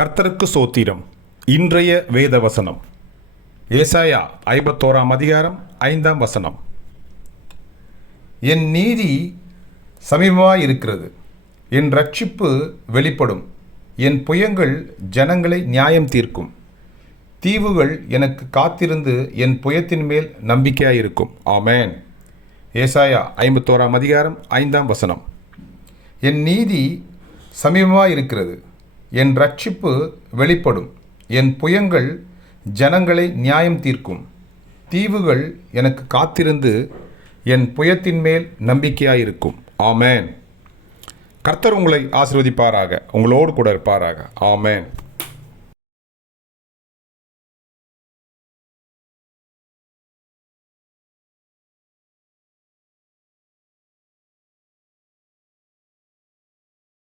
கர்த்தருக்கு சோத்திரம். இன்றைய வேத வசனம் ஏசாயா ஐம்பத்தோராம் அதிகாரம் ஐந்தாம் வசனம். என் நீதி சமீபமாய் இருக்கிறது என் ரட்சிப்பு வெளிப்படும். என் புயங்கள் ஜனங்களை நியாயம் தீர்க்கும். தீவுகள் எனக்கு காத்திருந்து என் புயத்தின் மேல் நம்பிக்கையாயிருக்கும். ஆமேன். ஏசாயா ஐம்பத்தோராம் அதிகாரம் ஐந்தாம் வசனம். என் நீதி சமீபமாக இருக்கிறது என் ரட்சிப்பு வெளிப்படும். என் புயங்கள் ஜனங்களை நியாயம் தீர்க்கும். தீவுகள் எனக்கு காத்திருந்து என் புயத்தின் மேல் நம்பிக்கையாயிருக்கும். ஆமேன். கர்த்தர் உங்களை ஆசிர்வதிப்பாராக. உங்களோடு கூட இருப்பாராக. ஆமேன்.